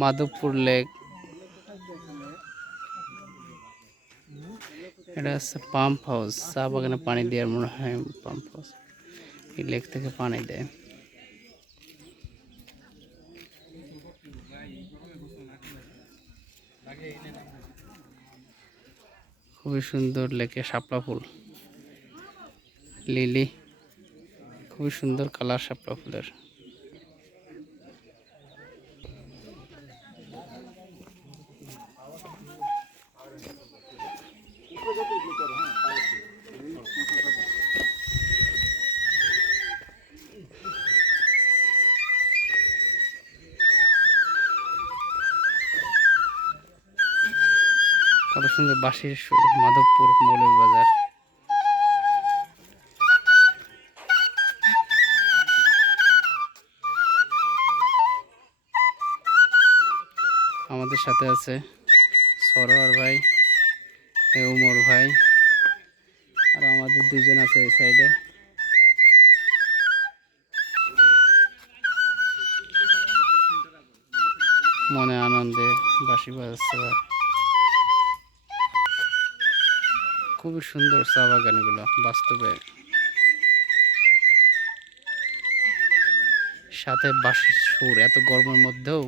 Madhabpur lake. এটা হচ্ছে pump house. চা বাগানে পানি দেওয়ার মনে হয় পাম্প হাউস। এই লেক থেকে পানি দেয়। খুবই সুন্দর লেকে শাপলা ফুল। লিলি, খুবই সুন্দর কালার শাপলা ফুলের। কত সুন্দর বাঁশির সুর, মাধবপুর মৌলভীবাজার। আমাদের সাথে আছে সরোয়ার ভাই উমর ভাই, আর আমাদের দুজন আছে এই সাইডে মনে আনন্দে বাঁশি বাজাচ্ছে খুবই সুন্দর চা বাগানগুলো বাস্তবে। সাথে বাঁশির সুর এত গরমের মধ্যেও